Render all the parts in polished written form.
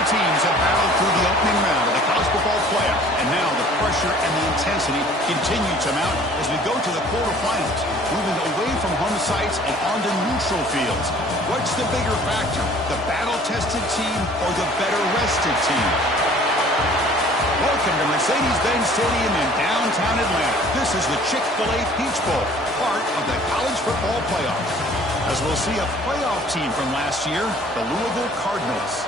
Four teams have battled through the opening round of the college football playoff, and now the pressure and the intensity continue to mount as we go to the quarterfinals, moving away from home sites and onto neutral fields. What's the bigger factor, the battle-tested team or the better-rested team? Welcome to Mercedes-Benz Stadium in downtown Atlanta. This is the Chick-fil-A Peach Bowl, part of the college football playoff. As we'll see a playoff team from last year, the Louisville Cardinals,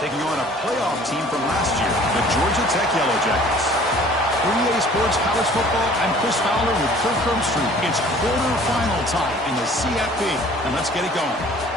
taking on a playoff team from last year, the Georgia Tech Yellow Jackets. For EA Sports College Football, I'm Chris Fowler with Kirk Herbstreit. It's quarterfinal time in the CFP, and let's get it going.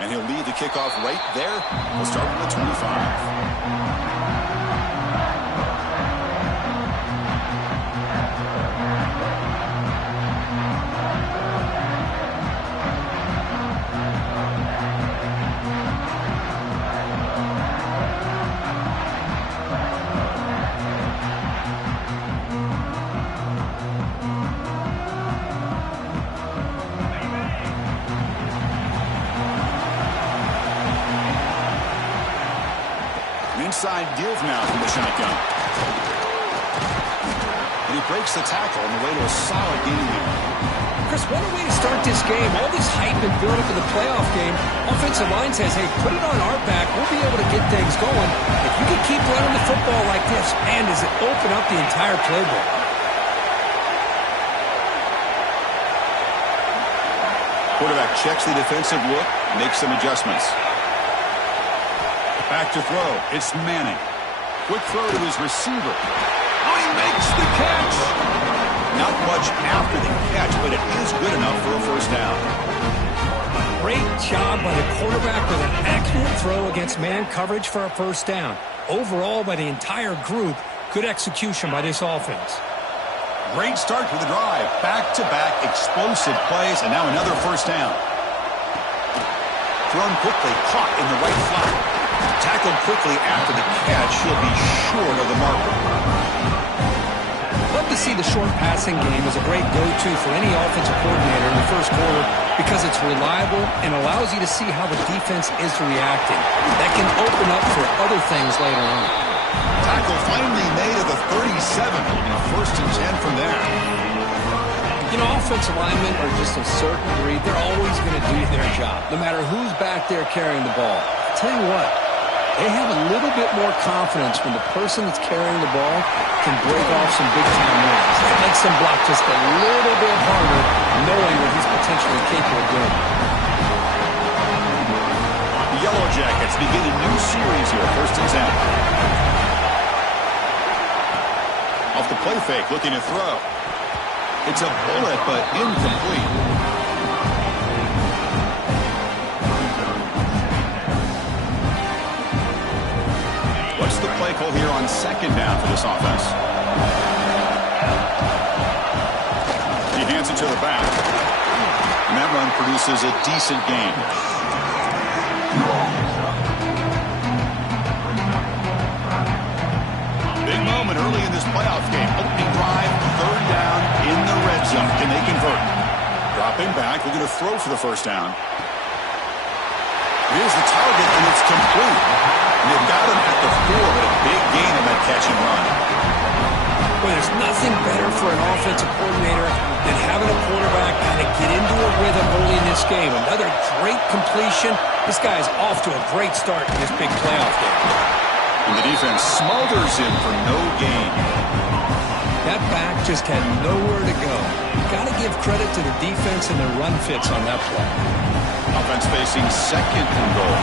And he'll lead the kickoff right there. We'll start with the 25. Inside give now from the shotgun. And he breaks the tackle on the way to a solid gain there. Chris, what a way to start this game. All this hype and build up for the playoff game. Offensive line says, hey, put it on our back. We'll be able to get things going. If you can keep running the football like this, man, does it open up the entire playbook. Quarterback checks the defensive look, makes some adjustments. Back to throw. It's Manning. Quick throw to his receiver. Oh, he makes the catch. Not much after the catch, but it is good enough for a first down. Great job by the quarterback with an accurate throw against man coverage for a first down. Overall, by the entire group, good execution by this offense. Great start to the drive. Back-to-back explosive plays, and now another first down. Thrown quickly, caught in the right flat. Tackled quickly after the catch. He'll be short of the marker. Love to see the short passing game as a great go-to for any offensive coordinator in the first quarter because it's reliable and allows you to see how the defense is reacting. That can open up for other things later on. Tackle finally made at the 37. It'll be first and 10 from there. You know, offensive linemen are just a certain breed. They're always going to do their job, no matter who's back there carrying the ball. I'll tell you what, they have a little bit more confidence when the person that's carrying the ball can break off some big-time runs. It makes them block just a little bit harder, knowing what he's potentially capable of doing. The Yellow Jackets begin a new series here, first and 10. Off the play fake, looking to throw. It's a bullet, but incomplete. What's the play call here on second down for this offense? He hands it to the back. And that run produces a decent gain. Big moment early in this playoff game. Opening drive, third down in the red zone. Can they convert? Dropping back, looking to throw for the first down. Here's the target, and it's complete. And they've got him at the 4, but a big gain on that catch and run. Well, there's nothing better for an offensive coordinator than having a quarterback kind of get into a rhythm early in this game. Another great completion. This guy's off to a great start in this big playoff game. And the defense smothers him for no gain. That back just had nowhere to go. Got to give credit to the defense and their run fits on that play. Offense facing second and goal.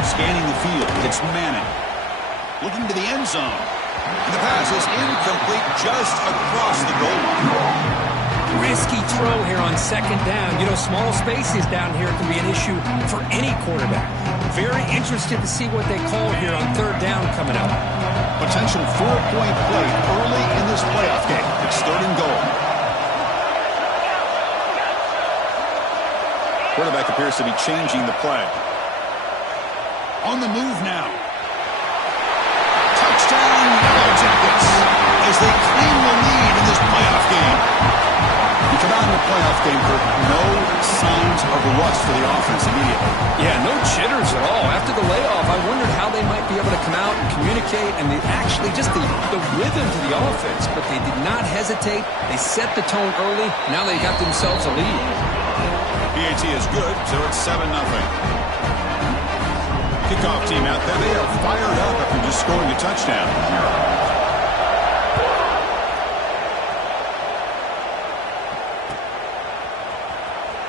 Scanning the field, it's Manning. looking to the end zone. And the pass is incomplete just across the goal line. Risky throw here on second down. You know, small spaces down here can be an issue for any quarterback. Very interested to see what they call here on third down coming up. Potential 4-point play early in this playoff game. It's third and goal. Quarterback appears to be changing the play. On the move now. Touchdown, Yellow Jackets, as they claim the lead in this playoff game. You come out in the playoff game for no signs of rust for the offense immediately. Yeah, no jitters at all. After the layoff, I wondered how they might be able to come out and communicate and actually just the rhythm to the offense. But they did not hesitate. They set the tone early. Now they got themselves a lead. PAT is good, so it's 7-0. Kickoff team out there. They are fired up after just scoring a touchdown.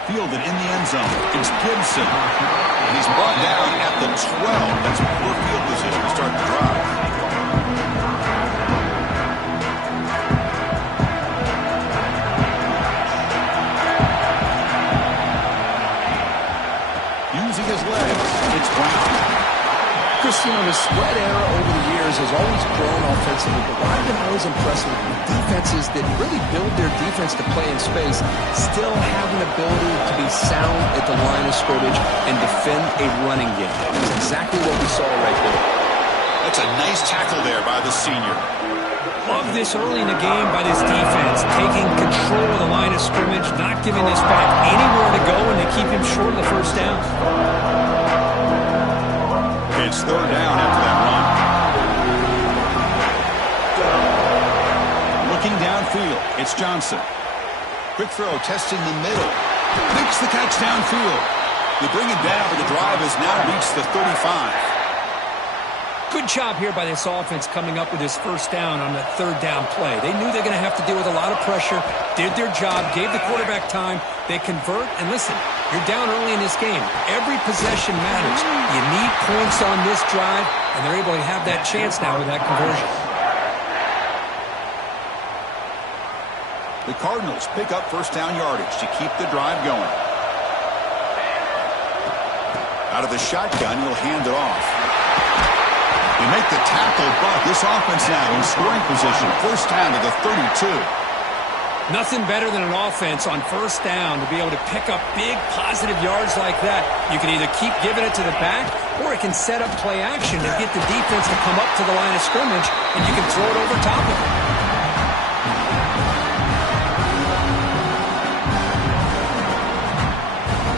Fielded in the end zone. It's Gibson. And he's brought down at the 12. That's poor field position to start the drive. Using his legs, it's Brown. Chris, you know, the spread era over the years has always grown offensively, but what I've been always impressed with defenses that really build their defense to play in space still have an ability to be sound at the line of scrimmage and defend a running game. That's exactly what we saw right there. That's a nice tackle there by the senior. Love this early in the game by this defense, taking control of the line of scrimmage, not giving this back anywhere to go, and they keep him short of the first down. It's third down after that run. Looking downfield, it's Johnson. Quick throw, testing the middle. Makes the catch downfield. They bring it down, but the drive has now reached the 35. Good job here by this offense coming up with this first down on the third down play. They knew they were going to have to deal with a lot of pressure, did their job, gave the quarterback time. They convert, and listen, you're down early in this game. Every possession matters. You need points on this drive, and they're able to have that chance now with that conversion. The Cardinals pick up first down yardage to keep the drive going. Out of the shotgun, he'll hand it off. They make the tackle, but this offense now in scoring position. First down to the 32. Nothing better than an offense on first down to be able to pick up big positive yards like that. You can either keep giving it to the back, or it can set up play action and get the defense to come up to the line of scrimmage, and you can throw it over top of it.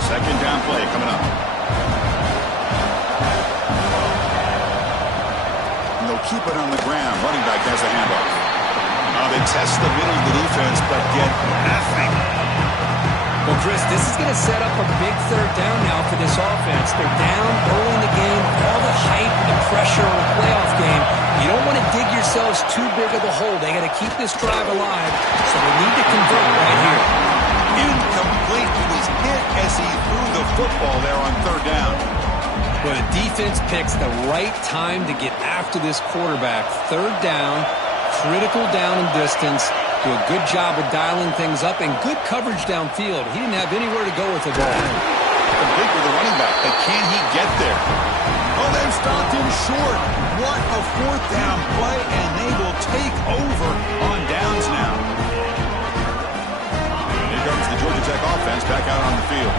Second down play coming up. And they'll keep it on the ground. Running back has a handoff. They test the middle of the defense, but get nothing. Well, Chris, this is going to set up a big third down now for this offense. They're down early in the game. All the hype and the pressure on a playoff game. You don't want to dig yourselves too big of a hole. They got to keep this drive alive, so they need to convert right here. Incomplete. He was hit as he threw the football there on third down. Well, the defense picks the right time to get after this quarterback. Third down. Critical down and distance. Do a good job of dialing things up, and good coverage downfield. He didn't have anywhere to go with the ball. Complete with the running back, but can he get there? Oh, they've stopped him short. What a fourth down play, and they will take over on downs now. Here comes the Georgia Tech offense back out on the field.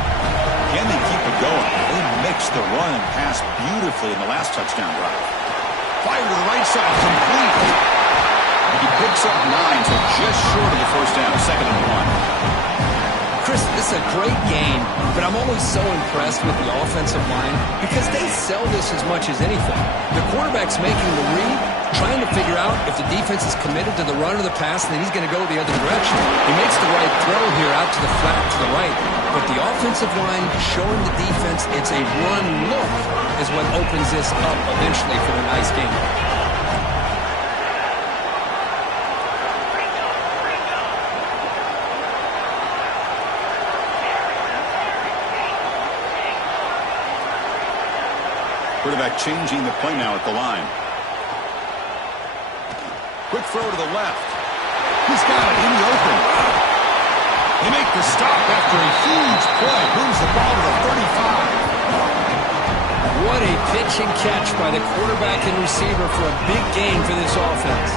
Can they keep it going? They mixed the run and pass beautifully in the last touchdown drive. Fire to the right side, complete. He picks up 9, so just short of the first down, second and 1. Chris, this is a great game, but I'm always so impressed with the offensive line because they sell this as much as anything. The quarterback's making the read, trying to figure out if the defense is committed to the run or the pass, and then he's going to go the other direction. He makes the right throw here out to the flat to the right, but the offensive line showing the defense it's a run look is what opens this up eventually for the nice game. Quarterback changing the play now at the line. Quick throw to the left. He's got it in the open. They make the stop after a huge play. Moves the ball to the 35. What a pitch and catch by the quarterback and receiver for a big gain for this offense.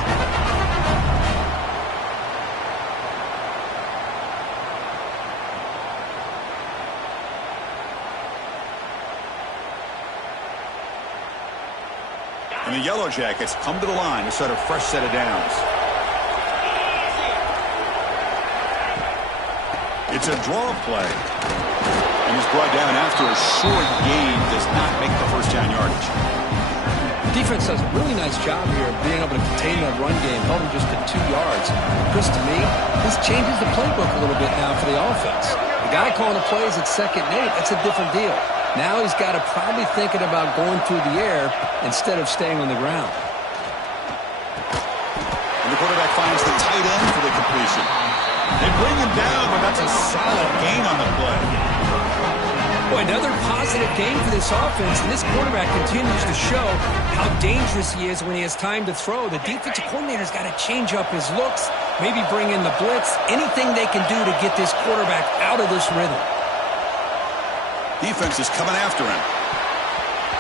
And the Yellow Jackets come to the line to set a fresh set of downs. It's a draw play. And he's brought down after a short gain. Does not make the first down yardage. Defense does a really nice job here of being able to contain that run game, held him just to 2 yards. Chris, to me, this changes the playbook a little bit now for the offense. The guy calling the plays at 2nd and 8, that's a different deal. Now he's got to probably thinking about going through the air instead of staying on the ground. And the quarterback finds the tight end for the completion. They bring him down, but that's a solid gain on the play. Boy, another positive gain for this offense, and this quarterback continues to show how dangerous he is when he has time to throw. The defensive coordinator's got to change up his looks, maybe bring in the blitz, anything they can do to get this quarterback out of this rhythm. Defense is coming after him.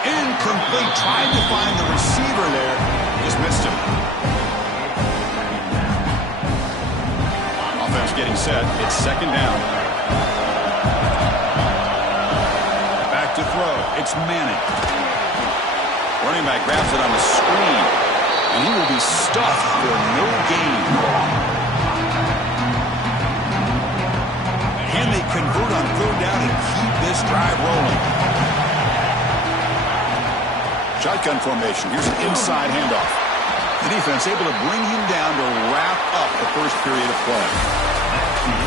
Incomplete. Tried to find the receiver there. Just missed him. Offense getting set. It's 2nd down. Back to throw. It's Manning. Running back grabs it on the screen. And he will be stuffed for no gain. Can they convert on 3rd down and keep this drive rolling? Shotgun formation. Here's an inside handoff. The defense able to bring him down to wrap up the first period of play.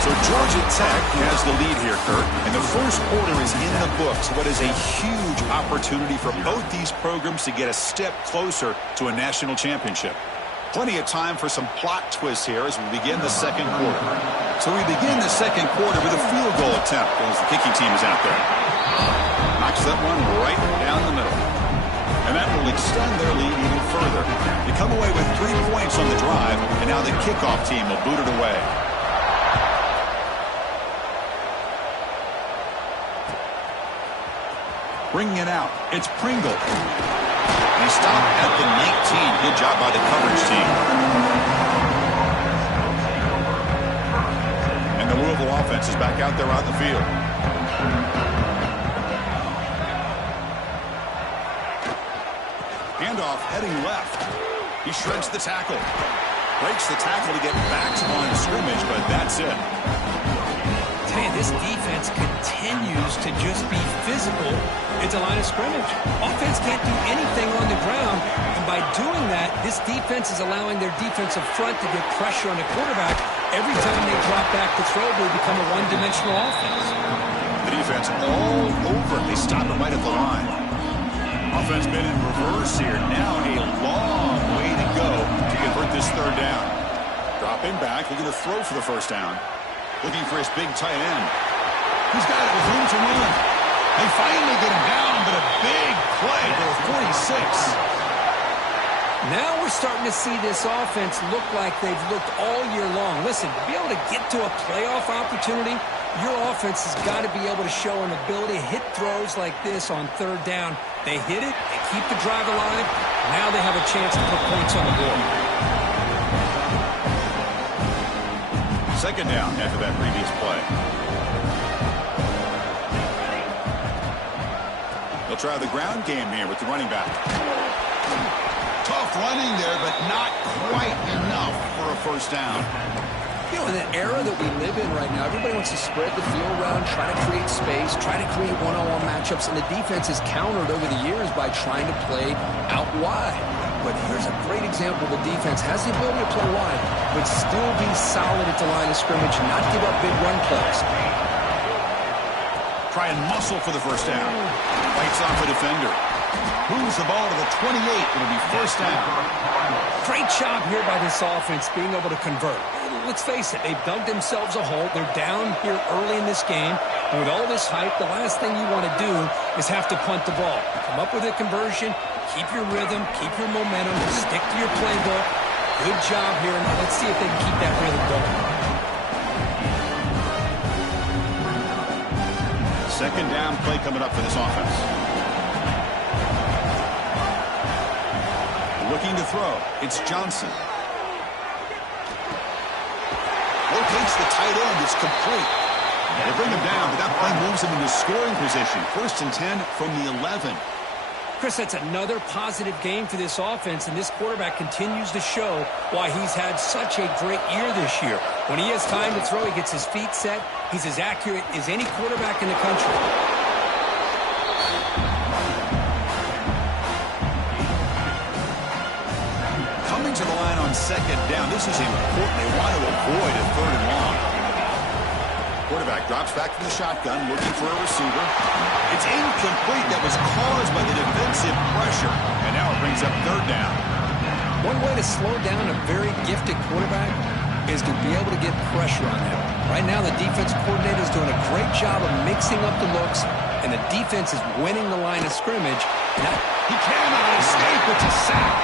So Georgia Tech has the lead here, Kurt. And the first quarter is in the books. What is a huge opportunity for both these programs to get a step closer to a national championship. Plenty of time for some plot twists here as we begin the 2nd quarter. So we begin the 2nd quarter with a field goal attempt as the kicking team is out there. Knocks that one right down the middle. And that will extend their lead even further. They come away with 3 points on the drive, and now the kickoff team will boot it away. Bringing it out, it's Pringle. They stop at the 19. Good job by the coverage team. And the Louisville offense is back out there on the field. Handoff heading left. He shreds the tackle. Breaks the tackle to get back to line of scrimmage, but that's it. Man, this defense continues to just be physical at the line of scrimmage. Offense can't do anything on the ground, and by doing that, this defense is allowing their defensive front to get pressure on the quarterback. Every time they drop back to throw, they become a one-dimensional offense. The defense all over. They stop it right at the line. Offense been in reverse here. Now a long way to go to convert this 3rd down. Dropping back, looking to throw for the 1st down. Looking for his big tight end. He's got it with room to run. They finally get him down, but a big play to the 46. Now we're starting to see this offense look like they've looked all year long. Listen, to be able to get to a playoff opportunity, your offense has got to be able to show an ability to hit throws like this on 3rd down. They hit it, they keep the drive alive. Now they have a chance to put points on the board. 2nd down after that previous play. They'll try the ground game here with the running back. Tough running there, but not quite enough for a 1st down. You know, in the era that we live in right now, everybody wants to spread the field around, try to create space, try to create one-on-one matchups, and the defense is countered over the years by trying to play out wide. But here's a great example. The defense has the ability to play wide, but still be solid at the line of scrimmage and not give up big run plays. Try and muscle for the 1st down. Fights off a defender. Moves the ball to the 28. It'll be 1st down. Great job here by this offense being able to convert. Let's face it, they've dug themselves a hole. They're down here early in this game. And with all this hype, the last thing you want to do is have to punt the ball. Come up with a conversion, keep your rhythm, keep your momentum, stick to your playbook. Good job here. Now let's see if they can keep that rhythm going. Second down play coming up for this offense. Looking to throw. It's Johnson. Rotates the tight end. It's complete. They bring him down, but that play moves him into scoring position. 1st and 10 from the 11. Chris, that's another positive game for this offense, and this quarterback continues to show why he's had such a great year this year. When he has time to throw, he gets his feet set. He's as accurate as any quarterback in the country. Coming to the line on second down. This is important. They want to avoid a 3rd and long. Quarterback drops back from the shotgun, looking for a receiver. It's incomplete. That was caused by the defensive pressure. And now it brings up 3rd down. One way to slow down a very gifted quarterback is to be able to get pressure on him. Right now, the defense coordinator is doing a great job of mixing up the looks, and the defense is winning the line of scrimmage. He cannot escape. It's a sack.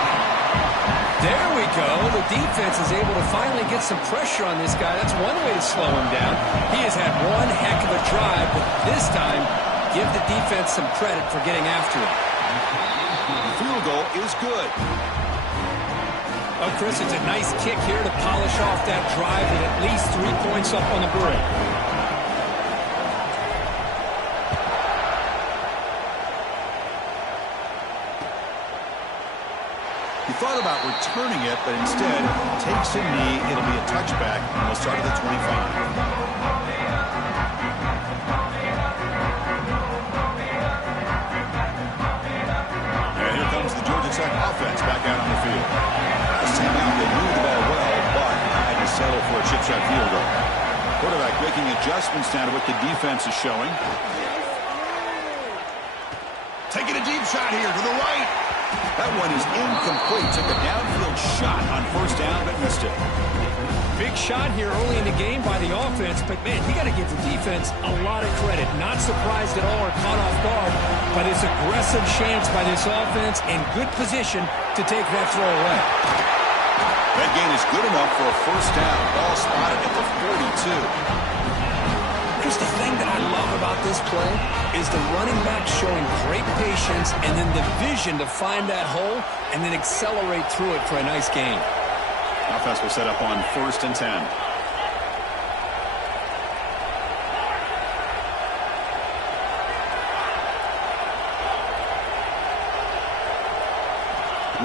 There we go. The defense is able to finally get some pressure on this guy. That's one way to slow him down. He has had one heck of a drive, but this time, give the defense some credit for getting after him. The field goal is good. Oh, Chris, it's a nice kick here to polish off that drive with at least 3 points up on the board. He thought about returning it, but instead takes a knee. It'll be a touchback, and we'll start at the 25. And here comes the Georgia Tech offense back out on the field. Last time out, they moved the ball well, but had to settle for a chip shot field goal. Quarterback making adjustments now to what the defense is showing. Taking a deep shot here to the right. That one is incomplete. Took a downfield shot on 1st down, but missed it. Big shot here early in the game by the offense, but, man, you got to give the defense a lot of credit. Not surprised at all or caught off guard by this aggressive chance by this offense and good position to take that throw away. That gain is good enough for a 1st down. Ball spotted at the 42. Chris, the thing that I love about this play is the running back showing great patience and then the vision to find that hole and then accelerate through it for a nice gain. Offense will set up on 1st and 10.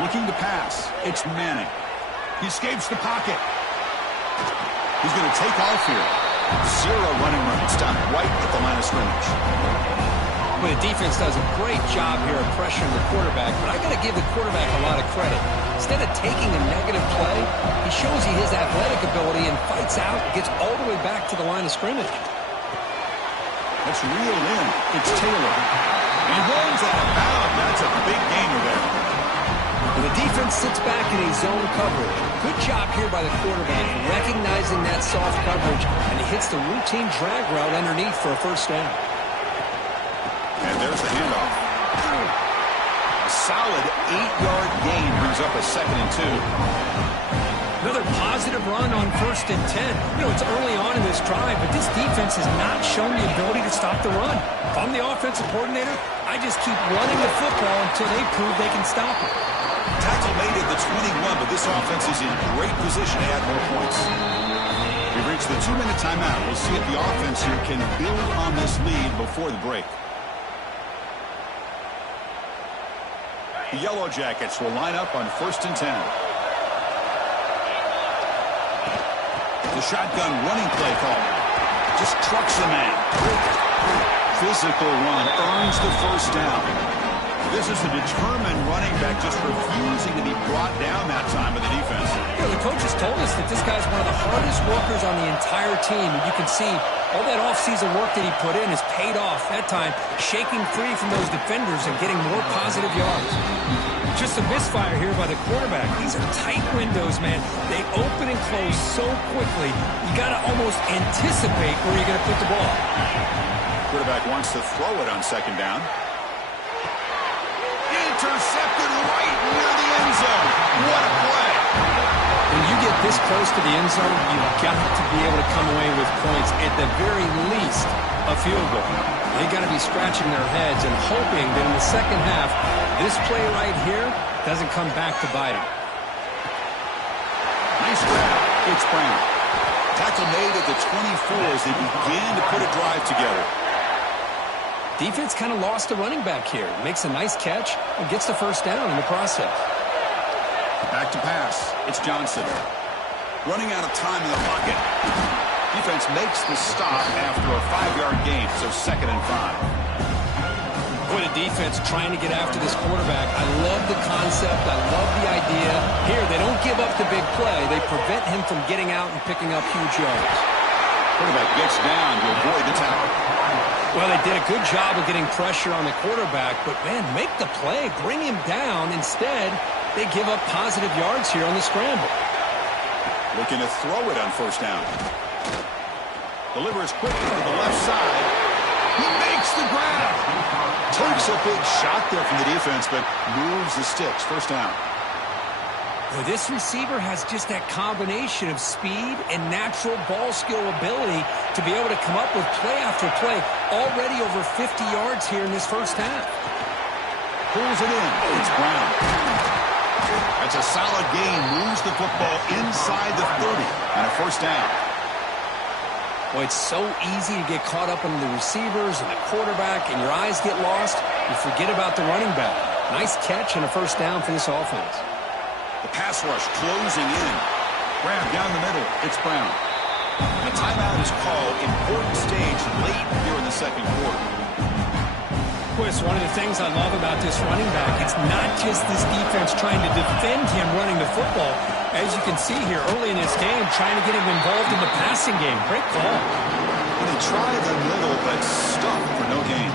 Looking to pass. It's Manning. He escapes the pocket. He's going to take off here. Zero running room. Stopped right at the line of scrimmage. Well, the defense does a great job here of pressuring the quarterback, but I got to give the quarterback a lot of credit. Instead of taking a negative play, he shows he his athletic ability and fights out, gets all the way back to the line of scrimmage. That's reeled in. It's Taylor. And he rolls out of bounds. That's a big gainer there. And the defense sits back in a zone coverage. Good job here by the quarterback, recognizing that soft coverage, and he hits the routine drag route underneath for a 1st down. And there's the handoff. A solid 8-yard gain brings up a 2nd and 2. Another positive run on 1st and 10. You know, it's early on in this drive, but this defense has not shown the ability to stop the run. If I'm the offensive coordinator, I just keep running the football until they prove they can stop it. Tackle made at the 21, but this offense is in great position to add more points. We've reached the 2-minute timeout. We'll see if the offense here can build on this lead before the break. The Yellow Jackets will line up on 1st and 10. The shotgun running play call. Just trucks the man. Physical run earns the 1st down. This is a determined running back just refusing to be brought down that time by the defense. You know, the coaches told us that this guy's one of the hardest workers on the entire team. And you can see all that offseason work that he put in has paid off. That time, shaking free from those defenders and getting more positive yards. Just a misfire here by the quarterback. These are tight windows, man. They open and close so quickly. You got to almost anticipate where you're going to put the ball. Quarterback wants to throw it on 2nd down. Intercepted right near the end zone. What a play. This close to the end zone, you've got to be able to come away with points, at the very least, a field goal. They've got to be scratching their heads and hoping that in the second half, this play right here doesn't come back to bite them. Nice grab. It's Brown. Tackle made at the 24 as they begin to put a drive together. Defense kind of lost a running back here. Makes a nice catch and gets the first down in the process. Back to pass. It's Johnson. Running out of time in the pocket. Defense makes the stop after a 5-yard gain, so 2nd and 5. Boy, the defense trying to get after this quarterback. I love the concept. I love the idea. Here, they don't give up the big play. They prevent him from getting out and picking up huge yards. Quarterback gets down to avoid the tackle. Well, they did a good job of getting pressure on the quarterback, but, man, make the play. Bring him down. Instead, they give up positive yards here on the scramble. Looking to throw it on first down. Delivers quickly to the left side. He makes the grab. Takes a big shot there from the defense, but moves the sticks. First down. Well, this receiver has just that combination of speed and natural ball skill ability to be able to come up with play after play. Already over 50 yards here in this first half. Pulls it in. It's Brown. That's a solid gain. Moves the football inside the 30 and a first down. Well, it's so easy to get caught up in the receivers and the quarterback, and your eyes get lost. You forget about the running back. Nice catch and a first down for this offense. The pass rush closing in. Grab down the middle. It's Brown. A timeout is called. Important stage late here in the second quarter. Boy, it's one of the things I love about this running back. It's not just this defense trying to defend him running the football. As you can see here early in this game, trying to get him involved in the passing game. Great call. And they try the middle, but stuck for no gain.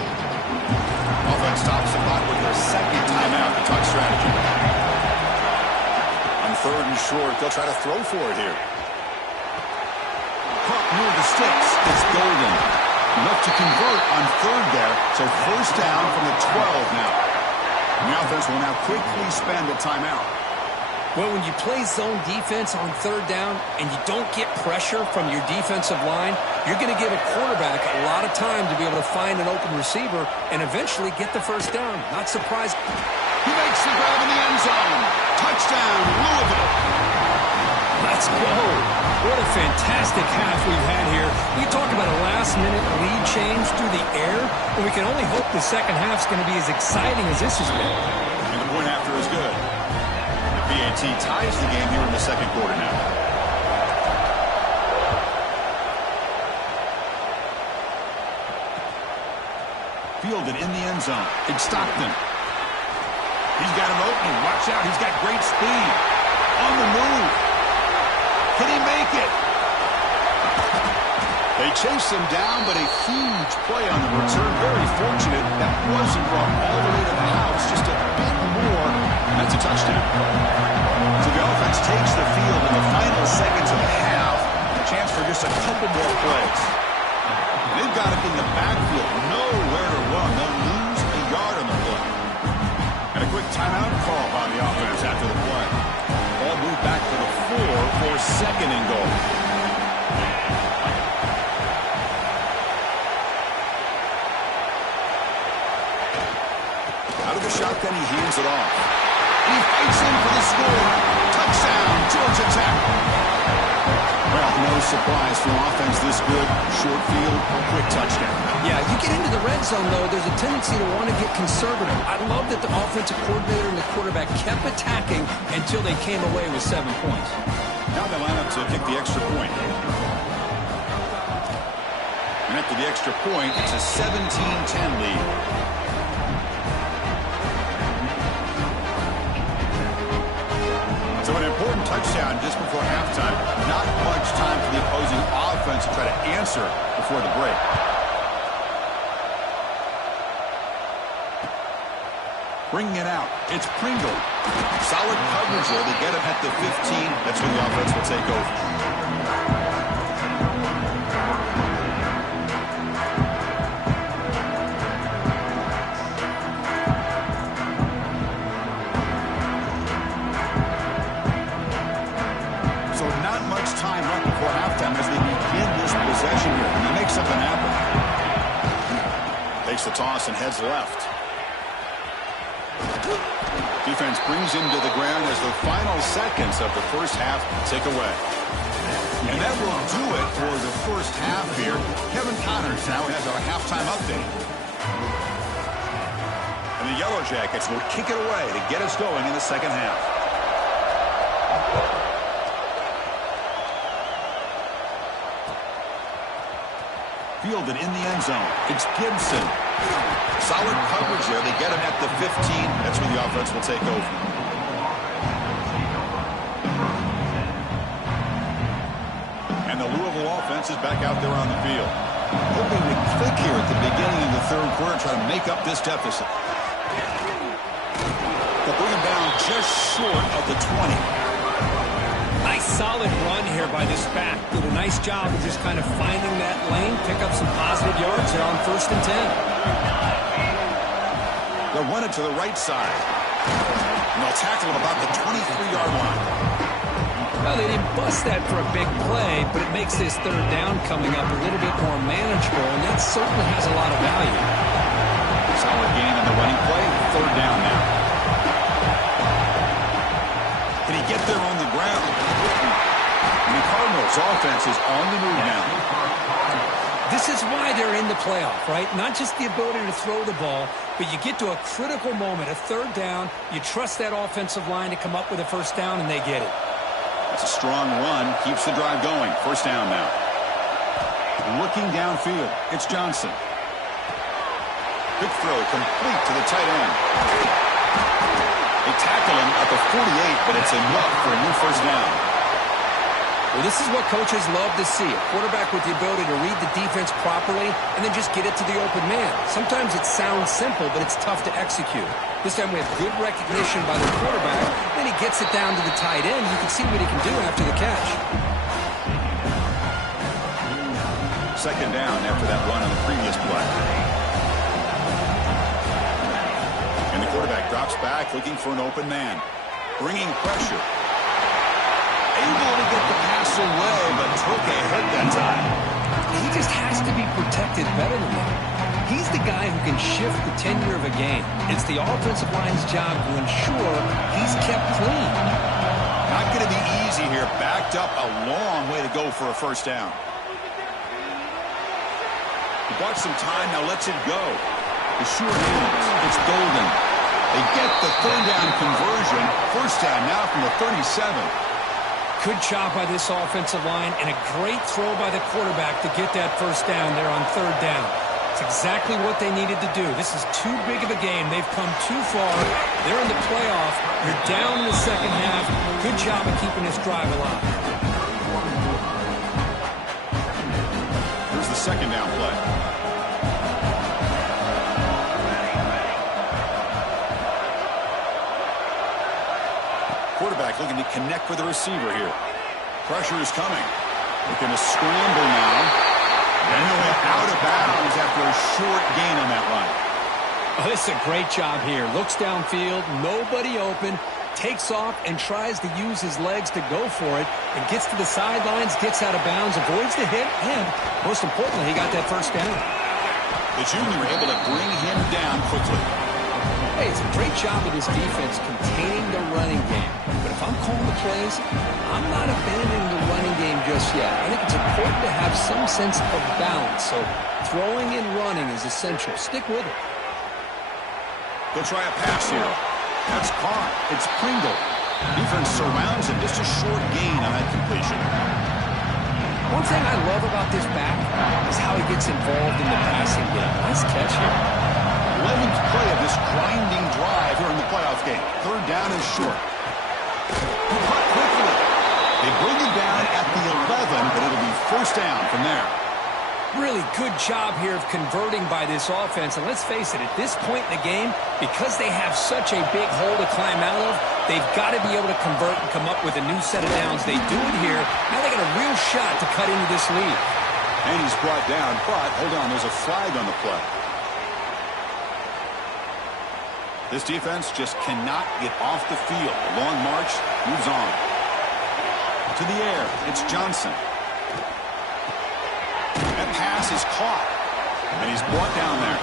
Offense stops the clock with their second timeout to talk strategy. On 3rd and short, they'll try to throw for it here. Puck near the sticks. It's Golden. Enough to convert on 3rd there, so first down from the 12 now. And the offense will now quickly spend a timeout. Well, when you play zone defense on 3rd down and you don't get pressure from your defensive line, you're going to give a quarterback a lot of time to be able to find an open receiver and eventually get the first down. Not surprised. He makes the grab in the end zone. Touchdown, Louisville. Let's go. What a fantastic half we've had here. We talk about a last-minute lead change through the air, and we can only hope the second half's going to be as exciting as this has been. And the point after is good. The PAT ties the game here in the second quarter now. Fielded in the end zone. It's Stockton. He's got an opening. Watch out. He's got great speed. On the move. Can he make it? They chase him down, but a huge play on the return. Very fortunate that wasn't brought all the way to the house. Just a bit more. That's a touchdown. So the offense takes the field in the final seconds of the half. A chance for just a couple more plays. They've got it in the backfield. Nowhere to run. They'll lose a yard on the play. And a quick timeout call by the offense after the play. Ball moved back to the 4 for 2nd and goal. Out of the shotgun, he hands it off. He fights in for the score. Touchdown, Georgia Tech. Well, no surprise from offense this good. Short field, quick touchdown. Yeah, you get into the red zone, though, there's a tendency to want to get conservative. I love that the offensive coordinator and the quarterback kept attacking until they came away with 7 points. Now they line up to kick the extra point. And after the extra point, it's a 17-10 lead. So an important touchdown just before halftime. Not much time for the opposing offense to try to answer before the break. Bringing it out, it's Pringle. Solid coverage there. They get him at the 15. That's when the offense will take over. So halftime as they begin this possession here. Can they make something happen? Takes the toss and heads left. Defense brings him to the ground as the final seconds of the first half tick away. And that will do it for the first half here. Kevin Connors now has our halftime update. And the Yellow Jackets will kick it away to get us going in the second half. Fielded in the end zone. It's Gibson. Solid coverage there. They get him at the 15. That's where the offense will take over. And the Louisville offense is back out there on the field. Hoping to click here at the beginning of the third quarter, try to make up this deficit. They'll bring him down just short of the 20. Nice solid run here by this back. Did a nice job of just kind of finding that lane, pick up some positive yards there on 1st and 10. They'll run it to the right side. And they'll tackle him about the 23-yard line. Well, they didn't bust that for a big play, but it makes this third down coming up a little bit more manageable, and that certainly has a lot of value. Solid gain on the running play. Third down now. Can he get there on the ground? And the Cardinals' offense is on the move now. This is why they're in the playoff, right? Not just the ability to throw the ball, but you get to a critical moment, a third down, you trust that offensive line to come up with a first down, and they get it. It's a strong run, keeps the drive going. First down now. Looking downfield, it's Johnson. Big throw, complete to the tight end. They tackle him at the 48, but it's enough for a new first down. Well, this is what coaches love to see. A quarterback with the ability to read the defense properly and then just get it to the open man. Sometimes it sounds simple, but it's tough to execute. This time we have good recognition by the quarterback. Then he gets it down to the tight end. You can see what he can do after the catch. Second down after that run on the previous play. And the quarterback drops back looking for an open man. Bringing pressure. Able to get the pass away, but took a hit that time. He just has to be protected better than that. He's the guy who can shift the tenure of a game. It's the offensive line's job to ensure he's kept clean. Not going to be easy here. Backed up a long way to go for a first down. He bought some time, now lets it go. The short hands, it's Golden. They get the third down conversion. First down now from the 37. Good job by this offensive line and a great throw by the quarterback to get that first down there on third down. It's exactly what they needed to do. This is too big of a game. They've come too far. They're in the playoff. You're down in the second half. Good job of keeping this drive alive. Here's the second down play. Quarterback looking to connect with the receiver here. Pressure is coming. Looking to scramble now. And he went out of bounds after a short gain on that run. Oh, this is a great job here. Looks downfield, nobody open, takes off and tries to use his legs to go for it, and gets to the sidelines, gets out of bounds, avoids the hit, and most importantly, he got that first down. The junior able to bring him down quickly. Hey, it's a great job of this defense containing the running game. But if I'm calling the plays, I'm not abandoning the running game just yet. I think it's important to have some sense of balance. So throwing and running is essential. Stick with it. They'll try a pass here. That's caught. It's Pringle. Defense surrounds him. Just a short gain on that completion. One thing I love about this back is how he gets involved in the passing game. Nice catch here. 11th play of this grinding drive here in the playoff game. Third down and short. He caught quickly. They bring him down at the 11, but it'll be first down from there. Really good job here of converting by this offense. And let's face it, at this point in the game, because they have such a big hole to climb out of, they've got to be able to convert and come up with a new set of downs. They do it here. Now they got a real shot to cut into this lead. And he's brought down, but hold on, there's a flag on the play. This defense just cannot get off the field. The long march moves on. To the air, it's Johnson. pass is caught. And he's brought down there.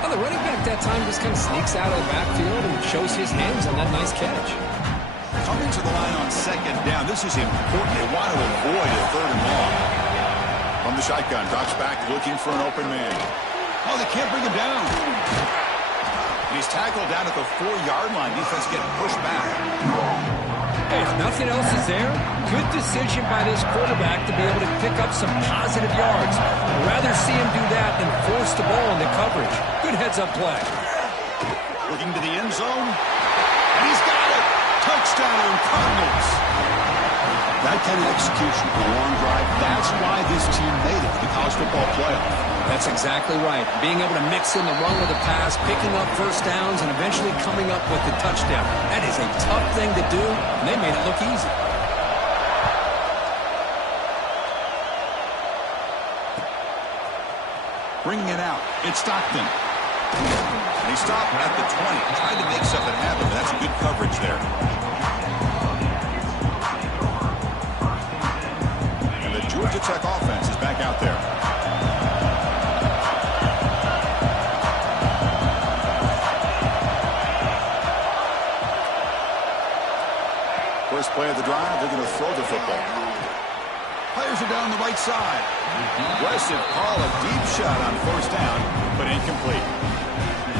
Well, the running back that time just kind of sneaks out of the backfield and shows his hands on that nice catch. Coming to the line on second down. This is important. They want to avoid a third and long. From the shotgun, drops back looking for an open man. Oh, they can't bring him down. And he's tackled down at the 4-yard line. Defense getting pushed back. Hey, if nothing else is there, good decision by this quarterback to be able to pick up some positive yards. I'd rather see him do that than force the ball into coverage. Good heads-up play. Looking to the end zone. And he's got it. Touchdown, Cardinals. That kind of execution on a long drive, that's why this team made it to the college football playoff. That's exactly right. Being able to mix in the run with the pass, picking up first downs, and eventually coming up with the touchdown. That is a tough thing to do, and they made it look easy. Bringing it out. It's Stockton. And he stopped at the 20. Tried to make something happen, but that's good coverage there. And the Georgia Tech offense is back out there. First play of the drive, they're going to throw the football. Players are down the right side. Aggressive call, a deep shot on first down, but incomplete.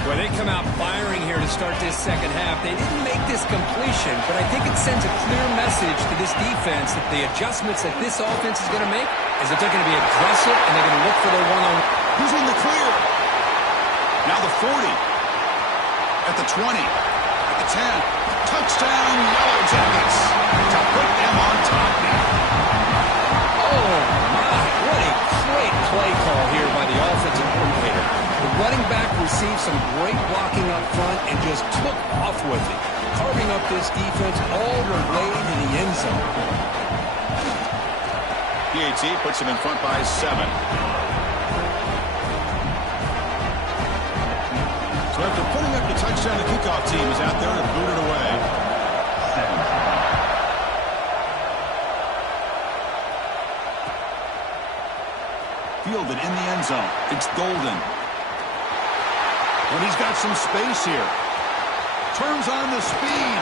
Well, they come out firing here to start this second half. They didn't make this completion, but I think it sends a clear message to this defense that the adjustments that this offense is going to make is that they're going to be aggressive and they're going to look for their one-on-one. Who's in the clear? Now the 40. At the 20. At the 10. Touchdown, Yellow Jackets. To put them on top now. Oh, my. What a great play call here by the offensive coordinator. The running back received some great blocking up front and just took off with it, carving up this defense all the way to the end zone. PAT puts him in front by 7. So after putting up the touchdown, the kickoff team is out there to boot it away. Fielded in the end zone. It's Golden. And he's got some space here. Turns on the speed.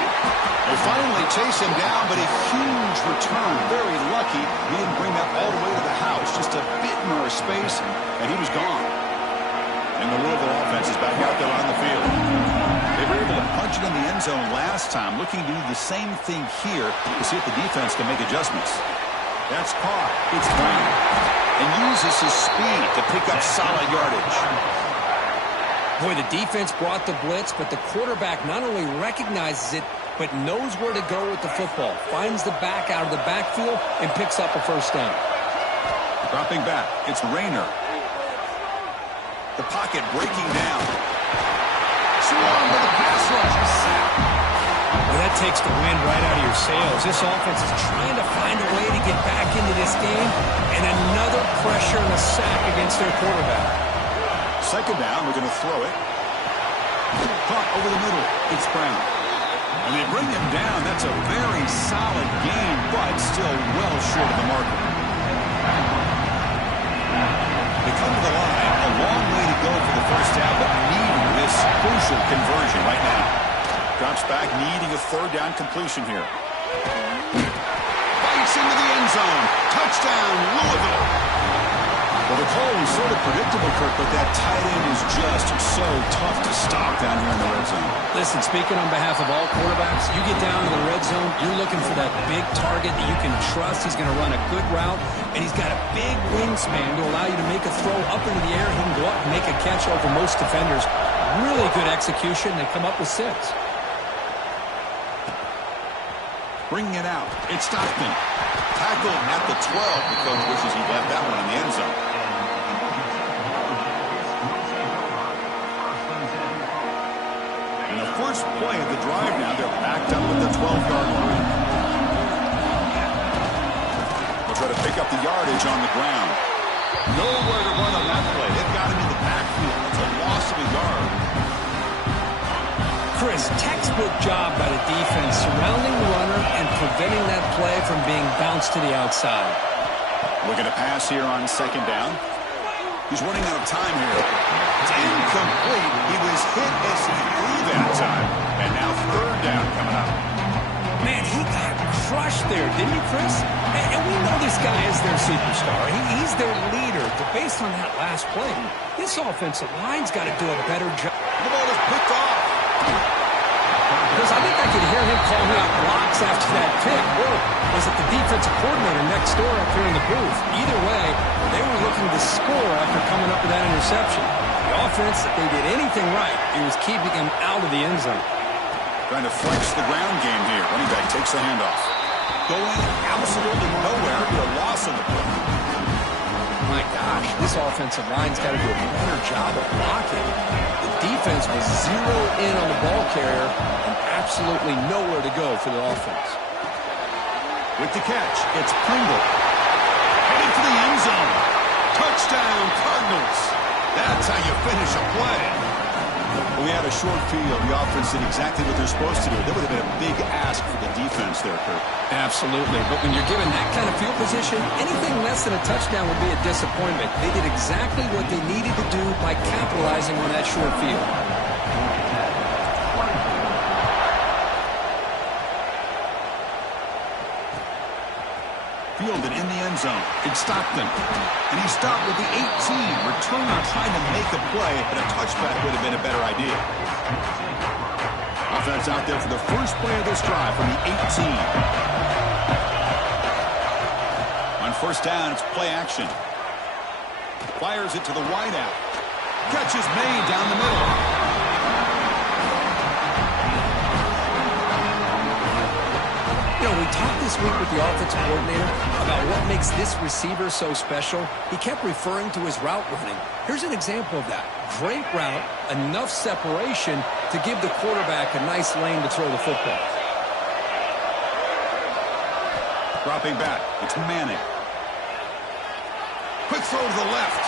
They finally chase him down, but a huge return. Very lucky. He didn't bring that all the way to the house. Just a bit more space, and he was gone. And the Louisville offense is back out there on the field. They were able to punch it in the end zone last time, looking to do the same thing here to see if the defense can make adjustments. That's caught. It's Brown. And uses his speed to pick up solid yardage. Boy, the defense brought the blitz, but the quarterback not only recognizes it, but knows where to go with the football. Finds the back out of the backfield and picks up a first down. Dropping back, it's Rayner. The pocket breaking down. Swarm with a pass rush. Well, that takes the wind right out of your sails. This offense is trying to find a way to get back into this game, and another pressure and a sack against their quarterback. Second down, we're going to throw it. Caught over the middle. It's Brown. And they bring him down. That's a very solid game, but still well short of the marker. They come to the line. A long way to go for the first down, but needing this crucial conversion right now. Drops back, needing a third down completion here. Bites into the end zone. Touchdown, Louisville. Well, the call was sort of predictable, Kirk, but that tight end is just so tough to stop down here in the red zone. Listen, speaking on behalf of all quarterbacks, you get down to the red zone, you're looking for that big target that you can trust. He's going to run a good route, and he's got a big wingspan to allow you to make a throw up into the air. He can go up and make a catch over most defenders. Really good execution. They come up with 6. Bringing it out. It's Stockton. Tackled at the 12. The coach wishes he left that one in the end zone. And the first play of the drive now, they're backed up at the 12-yard line. They'll try to pick up the yardage on the ground. Nowhere to run on that play. They've got him in the backfield. It's a loss of a yard. Chris, textbook job by the defense surrounding the runner and preventing that play from being bounced to the outside. Looking to pass here on second down. He's running out of time here. It's incomplete. He was hit as he threw that time. And now third down coming up. Man, he got crushed there, didn't you, Chris? And we know this guy is their superstar. He's their leader. But based on that last play, this offensive line's got to do a better job. The ball is picked off. Because I think I could hear him calling out blocks after that pick. Or was it the defensive coordinator next door up here in the booth? Either way, they were looking to score after coming up with that interception. The offense, if they did anything right, it was keeping him out of the end zone. Trying to flex the ground game here. Running back takes the handoff. Going absolutely nowhere. A loss on the play. My gosh, this offensive line's got to do a better job of blocking. The defense was zeroed in on the ball carrier and absolutely nowhere to go for the offense. With the catch, it's Pringle. Heading for the end zone. Touchdown, Cardinals. That's how you finish a play. We had a short field. The offense did exactly what they're supposed to do. That would have been a big ask for the defense there, Kurt. Absolutely. But when you're given that kind of field position, anything less than a touchdown would be a disappointment. They did exactly what they needed to do by capitalizing on that short field. Fielded in the end zone. It's Stockton. And he stopped with the 18. Returner trying to make a play, but a touchback would have been a better idea. Offense out there for the first play of this drive from the 18. On first down, it's play action. Fires it to the wideout. Catch is made down the middle. You know, we talked this week with the offensive coordinator about what makes this receiver so special. He kept referring to his route running. Here's an example of that. Great route, enough separation to give the quarterback a nice lane to throw the football. Dropping back, it's Manning. Quick throw to the left.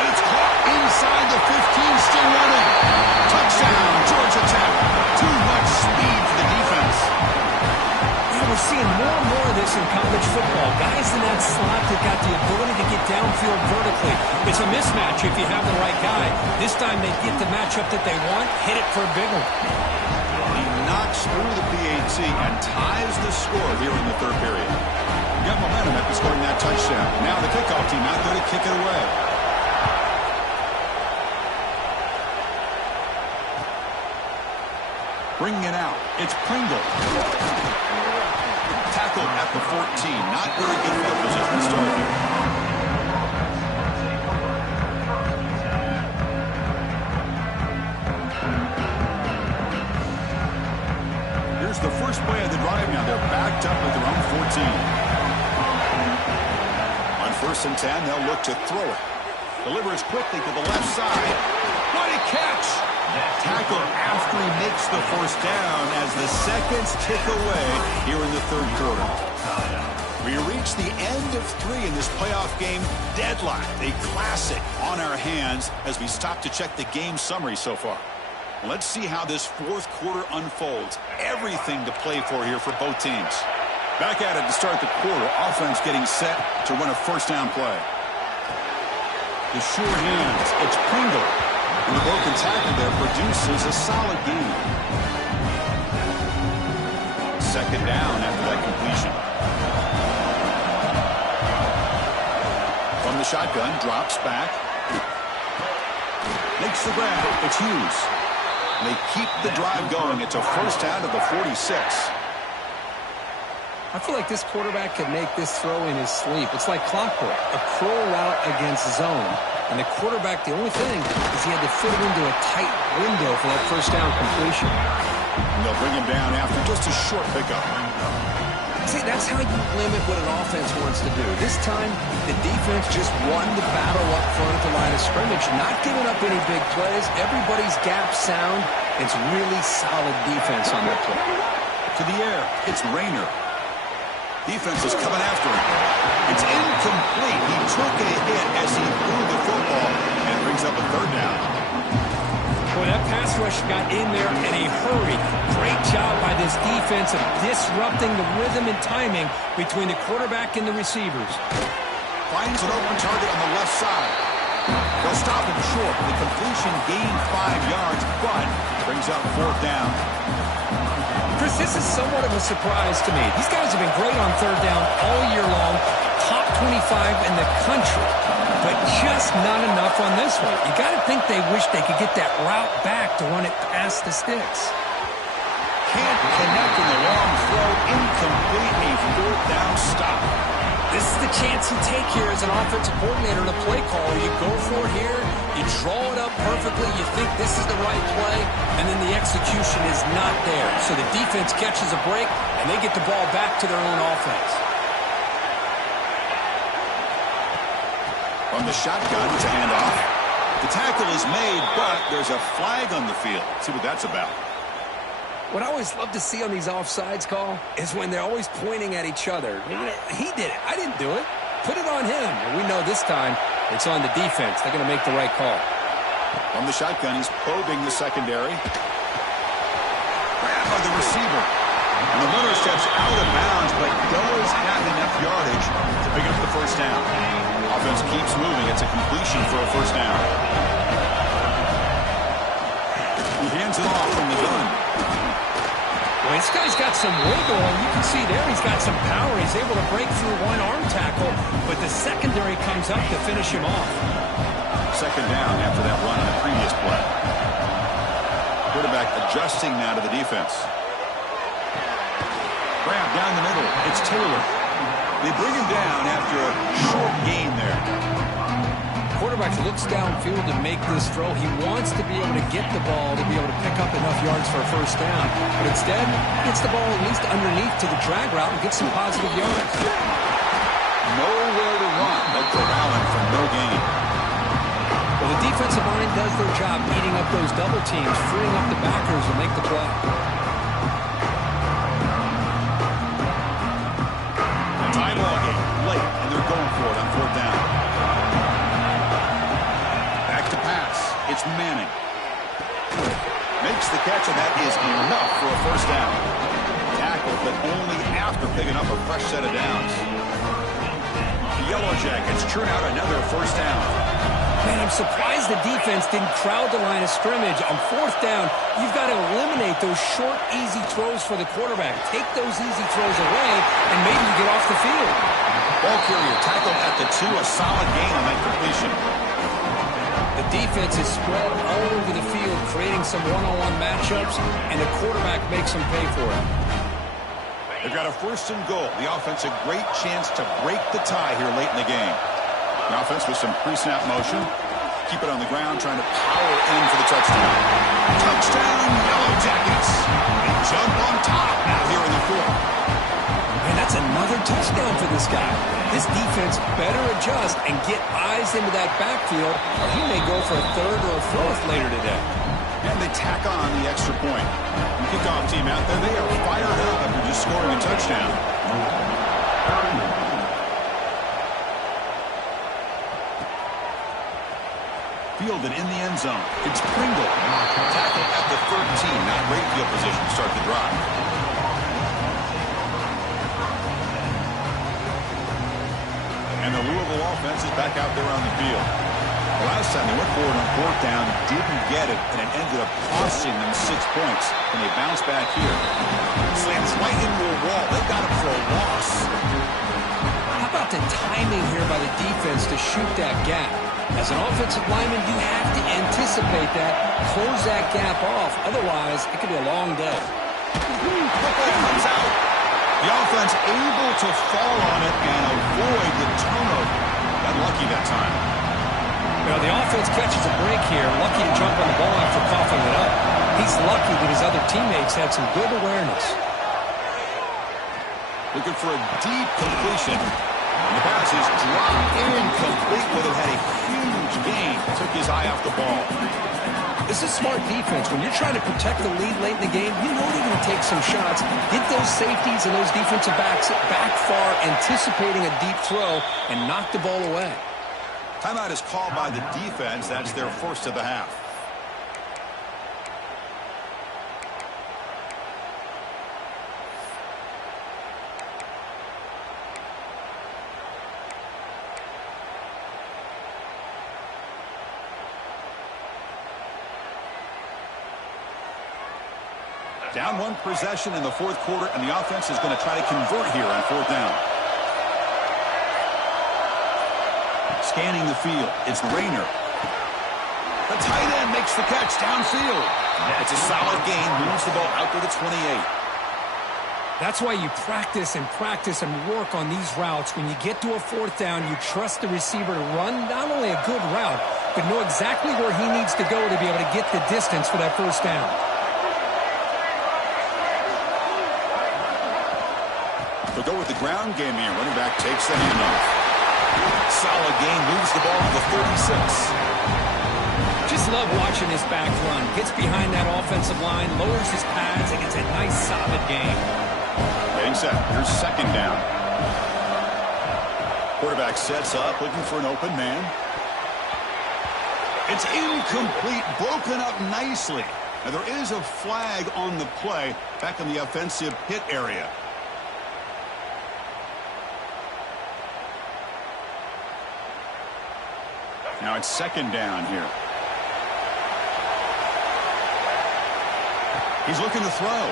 And it's caught inside the 15, still running. Touchdown, Georgia Tech. Too much speed for the defense. We're seeing more and more of this in college football. Guys in that slot that got the ability to get downfield vertically. It's a mismatch if you have the right guy. This time they get the matchup that they want, hit it for a big one. He knocks through the PAT and ties the score here in the third period. Got momentum after scoring that touchdown. Now the kickoff team out there to kick it away. Bringing it out. It's Pringle. Tackled at the 14. Not very good field position to start here. Here's the first play of the drive now. They're backed up at their own 14. On first and 10, they'll look to throw it. Delivers quickly to the left side. What a catch! Tackle after he makes the first down as the seconds tick away here in the third quarter. We reach the end of 3 in this playoff game. Deadlocked, a classic on our hands as we stop to check the game summary so far. Let's see how this fourth quarter unfolds. Everything to play for here for both teams. Back at it to start the quarter. Offense getting set to run a first down play. The short hands. It's Pringle. And the broken tackle there produces a solid gain. Second down after that completion. From the shotgun, drops back. Makes the grab. It's Hughes. And they keep the drive going. It's a first down to the 46. I feel like this quarterback could make this throw in his sleep. It's like clockwork, a crow route against zone. And the quarterback, the only thing is he had to fit it into a tight window for that first down completion. And they'll bring him down after just a short pickup. See, that's how you limit what an offense wants to do. This time, the defense just won the battle up front at the line of scrimmage, not giving up any big plays. Everybody's gap sound. It's really solid defense on that play. To the air, it's Rayner. Defense is coming after him. It's incomplete. He took a hit as he threw the football and brings up a third down. Boy, that pass rush got in there in a hurry. Great job by this defense of disrupting the rhythm and timing between the quarterback and the receivers. Finds an open target on the left side. They'll stop him short. The completion gained 5 yards, but brings up 4th down. Chris, this is somewhat of a surprise to me. These guys have been great on 3rd down all year long. Top 25 in the country, but just not enough on this one. You got to think they wish they could get that route back to run it past the sticks. Can't connect in the long throw. Incomplete, a 4th down stop. This is the chance you take here as an offensive coordinator and a play caller. You go for it here, you draw it up perfectly, you think this is the right play, and then the execution is not there. So the defense catches a break, and they get the ball back to their own offense. From the shotgun, it's a handoff. The tackle is made, but there's a flag on the field. Let's see what that's about. What I always love to see on these offsides call is when they're always pointing at each other. He did it. I didn't do it. Put it on him. And we know this time it's on the defense. They're going to make the right call. From the shotgun, he's probing the secondary. Grab by the receiver. And the runner steps out of bounds, but does have enough yardage to pick up the 1st down. Offense keeps moving. It's a completion for a 1st down. He hands it off from the gun. Well, this guy's got some wiggle, and you can see there he's got some power. He's able to break through one arm tackle, but the secondary comes up to finish him off. 2nd down after that run on the previous play. Quarterback adjusting now to the defense. Grab down the middle. It's Taylor. They bring him down after a short gain there. Quarterback looks downfield to make this throw. He wants to be able to get the ball to be able to pick up enough yards for a 1st down. But instead, he gets the ball at least underneath to the drag route and gets some positive yards. Nowhere to run, but corralling for no gain. Well, the defensive line does their job eating up those double teams, freeing up the backers to make the play. Time ball game, late, and they're going for it on 4th down. Back to pass. It's Manning. Makes the catch, and that is enough for a 1st down. Tackled, but only after picking up a fresh set of downs. The Yellow Jackets churn out another 1st down. Man, I'm surprised the defense didn't crowd the line of scrimmage. On 4th down, you've got to eliminate those short, easy throws for the quarterback. Take those easy throws away, and maybe you get off the field. Ball carrier tackled at the 2, a solid gain on that completion. The defense is spread all over the field, creating some one-on-one matchups, and the quarterback makes them pay for it. They've got a 1st and goal. The offense a great chance to break the tie here late in the game. The offense with some pre-snap motion. Keep it on the ground, trying to power in for the touchdown. Touchdown, Yellow Jackets. They jump on top now here in the 4th. And that's another touchdown for this guy. This defense better adjust and get eyes into that backfield, or he may go for a 3rd or a 4th later today. And they tack on the extra point. The kickoff team out there, they are fired up after just scoring a touchdown. Fielded in the end zone. It's Pringle. Tackled at the 13. Not great field position to start the drive. And the Louisville offense is back out there on the field. Last time they went for it on 4th down, didn't get it, and it ended up costing them 6 points. And they bounce back here. Slams right into a wall. They got him for a loss. How about the timing here by the defense to shoot that gap? As an offensive lineman, you have to anticipate that, close that gap off. Otherwise, it could be a long day. Football comes out. The offense able to fall on it and avoid the turnover. Got lucky that time. Well, the offense catches a break here. Lucky to jump on the ball after coughing it up. He's lucky that his other teammates had some good awareness. Looking for a deep completion. And the pass is dropped incomplete, but it had a huge gain. Took his eye off the ball. This is smart defense. When you're trying to protect the lead late in the game, you know they're going to take some shots, get those safeties and those defensive backs back far, anticipating a deep throw, and knock the ball away. Timeout is called by the defense. That's their 1st of the half. Down one possession in the fourth quarter, and the offense is going to try to convert here on fourth down. Scanning the field, it's Rayner. The tight end makes the catch downfield. It's a solid gain, moves the ball out to the 28. That's why you practice and work on these routes. When you get to a fourth down, you trust the receiver to run not only a good route, but know exactly where he needs to go to be able to get the distance for that first down. They'll go with the ground game here. Running back takes the handoff. Solid gain, moves the ball to the 36. Just love watching this back run. Gets behind that offensive line, lowers his pads, and gets a nice solid gain. Getting set. Here's second down. Quarterback sets up, looking for an open man. It's incomplete, broken up nicely. Now there is a flag on the play back in the offensive pit area. Now it's second down here. He's looking to throw.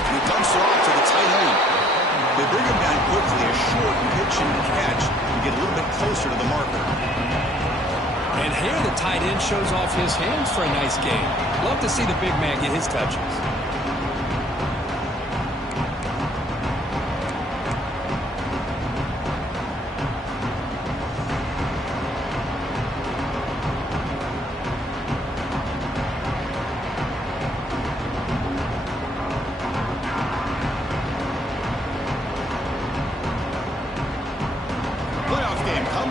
And he dumps it off to the tight end. They bring him down quickly, a short pitch and catch to get a little bit closer to the marker. And here the tight end shows off his hands for a nice game. Love to see the big man get his touches.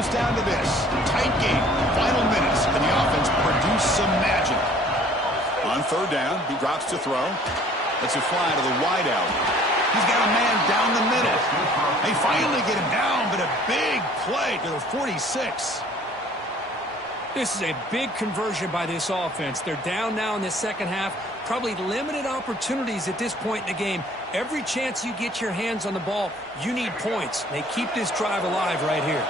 Down to this. Tight game. Final minutes. And the offense produced some magic. On third down, he drops to throw. That's a fly to the wideout. He's got a man down the middle. They finally get him down, but a big play to the 46. This is a big conversion by this offense. They're down now in the second half. Probably limited opportunities at this point in the game. Every chance you get your hands on the ball, you need points. They keep this drive alive right here.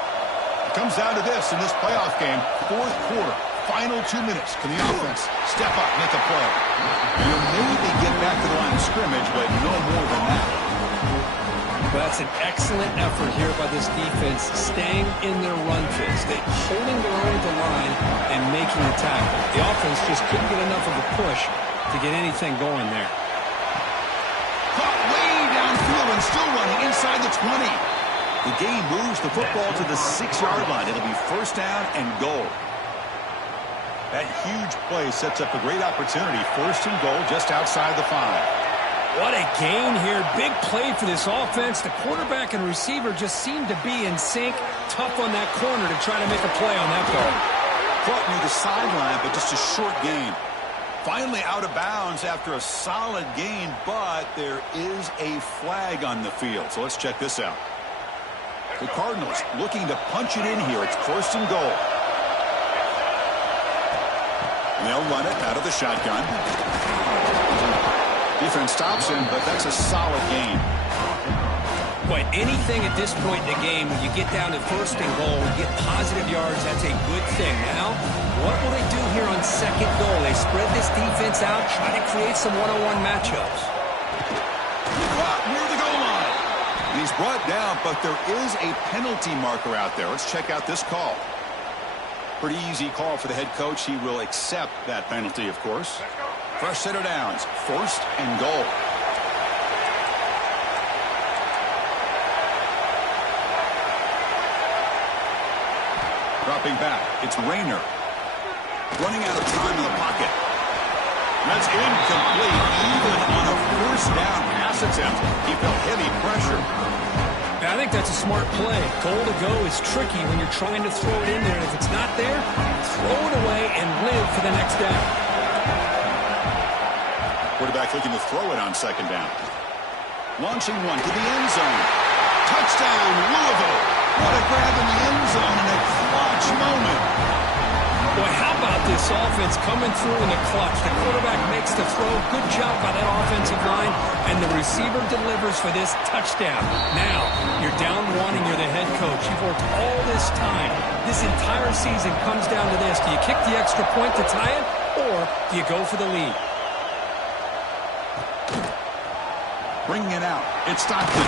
It comes down to this in this playoff game. Fourth quarter, final 2 minutes. Can the offense step up, make a play? You'll maybe get back to the line of scrimmage, but no more than that. Well, that's an excellent effort here by this defense, staying in their run phase. They're holding their own at the line and making the tackle. The offense just couldn't get enough of a push to get anything going there. Caught way downfield and still running inside the 20. The game moves the football to the 6-yard line. It'll be first down and goal. That huge play sets up a great opportunity. First and goal just outside the 5. What a gain here. Big play for this offense. The quarterback and receiver just seem to be in sync. Tough on that corner to try to make a play on that ball. Caught near the sideline, but just a short gain. Finally out of bounds after a solid gain, but there is a flag on the field. So let's check this out. The Cardinals looking to punch it in here. It's first and goal. And they'll run it out of the shotgun. Defense stops him, but that's a solid gain. Boy, anything at this point in the game, when you get down to first and goal, you get positive yards, that's a good thing. Now, what will they do here on second goal? They spread this defense out, try to create some one-on-one matchups. Near the goal line. He's brought down, but there is a penalty marker out there. Let's check out this call. Pretty easy call for the head coach. He will accept that penalty, of course. Fresh set of downs. First and goal. Dropping back. It's Rayner. Running out of time in the pocket. That's incomplete. Even on a first down pass attempt, he felt heavy pressure. I think that's a smart play. Goal to go is tricky when you're trying to throw it in there. If it's not there, throw it away and live for the next down. Quarterback looking to throw it on second down. Launching one to the end zone. Touchdown, Louisville. What a grab in the end zone in a clutch moment. Boy, how about this offense coming through in the clutch? The quarterback makes the throw. Good job by that offensive line. And the receiver delivers for this touchdown. Now, you're down one and you're the head coach. You've worked all this time. This entire season comes down to this. Do you kick the extra point to tie it? Or do you go for the lead? Bringing it out. It's Stockton.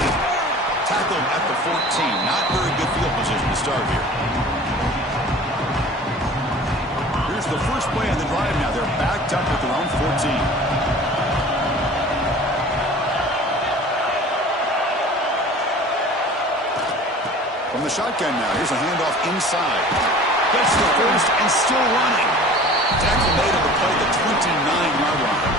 Tackled at the 14. Not very good field position to start here. Here's the first play of the drive now. They're backed up at their own 14. From the shotgun now. Here's a handoff inside. Gets the first and still running. Tackle made on the play at the 29-yard line.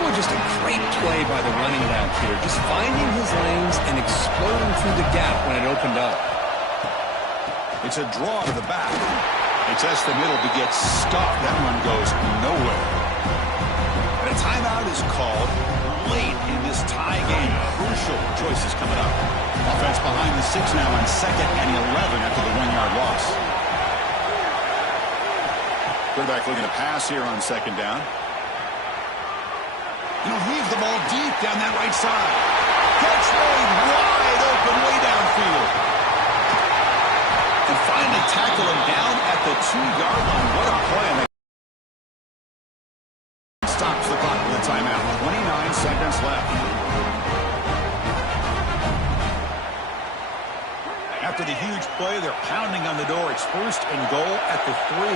Well, just a great play by the running back here. Just finding his lanes and exploding through the gap when it opened up. It's a draw to the back. He tests the middle to get stopped. That one goes nowhere. And a timeout is called late in this tie game. Crucial choices coming up. Offense behind the 6 now on 2nd and 11 after the 1-yard loss. Quarterback looking to pass here on 2nd down. He'll heave the ball deep down that right side. Catch made wide open way downfield. And finally tackle him down at the 2-yard line. What a play. Stops the clock with a timeout. 29 seconds left. After the huge play, they're pounding on the door. It's 1st and goal at the 3.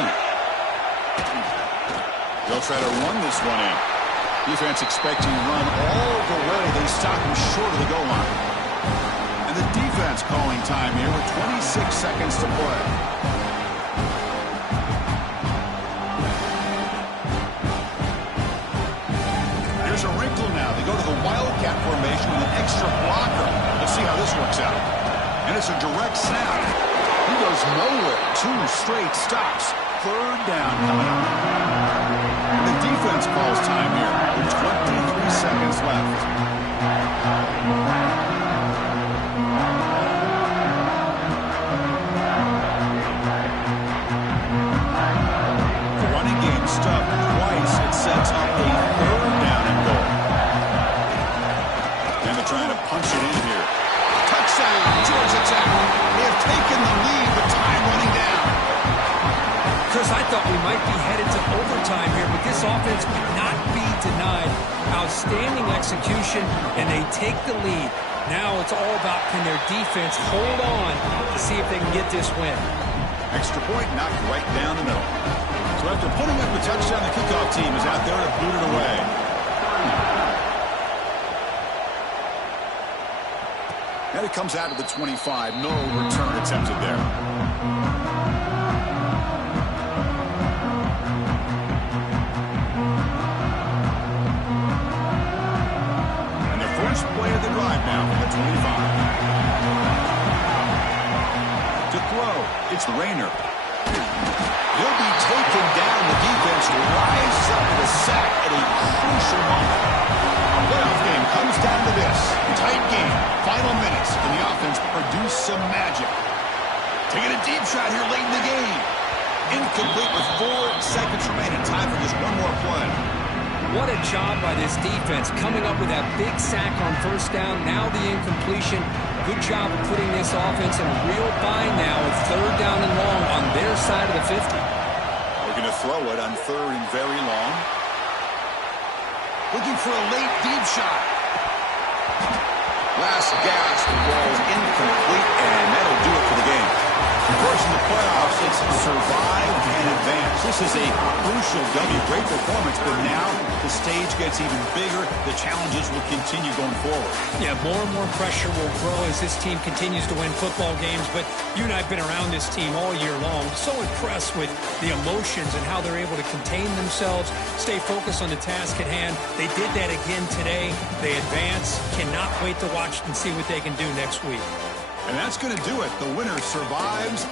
They'll try to run this one in. Defense expecting to run all the way. They stop him short of the goal line. And the defense calling time here with 26 seconds to play. Here's a wrinkle now. They go to the Wildcat formation with an extra blocker. Let's see how this works out. And it's a direct snap. He goes nowhere. 2 straight stops. 3rd down coming up. And the defense calls time here with 23 seconds left. The running game stuffed twice. It sets up a 3rd down and goal. And they're trying to punch it in here. Touchdown, Georgia Tech. They have taken the lead, but time running down. Chris, I thought we might be headed to overtime here, but this offense would not be denied. Outstanding execution, and they take the lead. Now it's all about can their defense hold on to see if they can get this win. Extra point knocked right down the middle. So after putting up a touchdown, the kickoff team is out there to boot it away. And it comes out of the 25. No return attempted there. First play of the drive now from the 25. To throw, it's Rayner. He'll be taken down. The defense rises up to the sack at a crucial moment. A playoff game comes down to this. Tight game, final minutes, and the offense produce some magic. Taking a deep shot here late in the game. Incomplete with 4 seconds remaining. Time for just one more play. What a job by this defense, coming up with that big sack on 1st down. Now the incompletion. Good job of putting this offense in a real bind now with 3rd down and long on their side of the 50. Looking to throw it on 3rd and very long. Looking for a late deep shot. Last gasp, ball incomplete, and that'll do it for the game. Of course, in the playoffs, it's survive and advance. This is a crucial W. Great performance, but now the stage gets even bigger. The challenges will continue going forward. Yeah, more and more pressure will grow as this team continues to win football games, but you and I have been around this team all year long. So impressed with the emotions and how they're able to contain themselves, stay focused on the task at hand. They did that again today. They advance. Cannot wait to watch and see what they can do next week. And that's going to do it. The winner survives.